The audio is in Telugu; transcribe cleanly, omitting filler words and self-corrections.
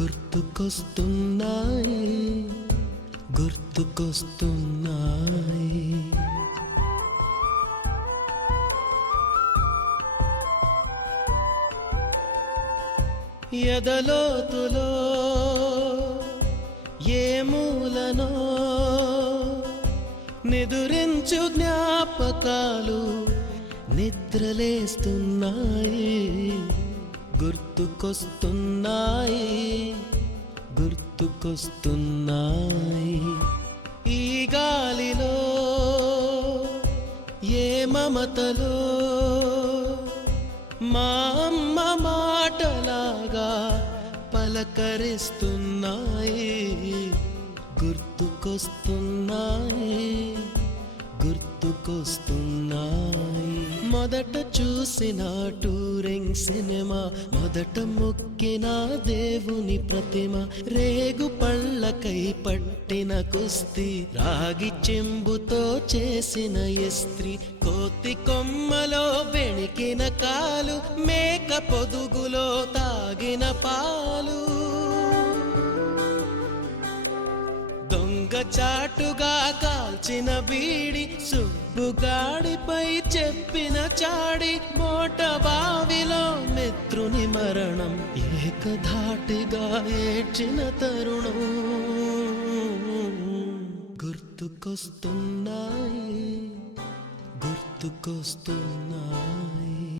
గుర్తుకొస్తున్నాయి గుర్తుకొస్తున్నాయి. ఎదలోతులో ఏ మూలనో నిదురించు జ్ఞాపకాలు నిద్రలేస్తున్నాయి గుర్తుకొస్తున్నాయి గుర్తుకొస్తున్నాయి. ఈ గాలిలో ఏ మమతలో మా అమ్మ మాటలాగా పలకరిస్తున్నాయి గుర్తుకొస్తున్నాయి గుర్తుకొస్తున్నాయి. మొదట చూసిన టూరింగ్ సినిమా, మొదట మొక్కిన దేవుని ప్రతిమ, రేగు పళ్ళకై పట్టిన కుస్తీ, రాగి చెంబుతో చేసిన ఇస్త్రీ, కోతి కొమ్మలో బెణికిన కాలు, మేక పొదుగులో తాగిన పాలు, చాటుగా కాల్చిన బీడి, సుబ్బుగాడిపై చెప్పిన చాడి, మోట బావిలో మిత్రుని మరణం, ఏకధాటిగా ఏడ్చిన తరుణం గుర్తుకొస్తున్నాయి గుర్తుకొస్తున్నాయి.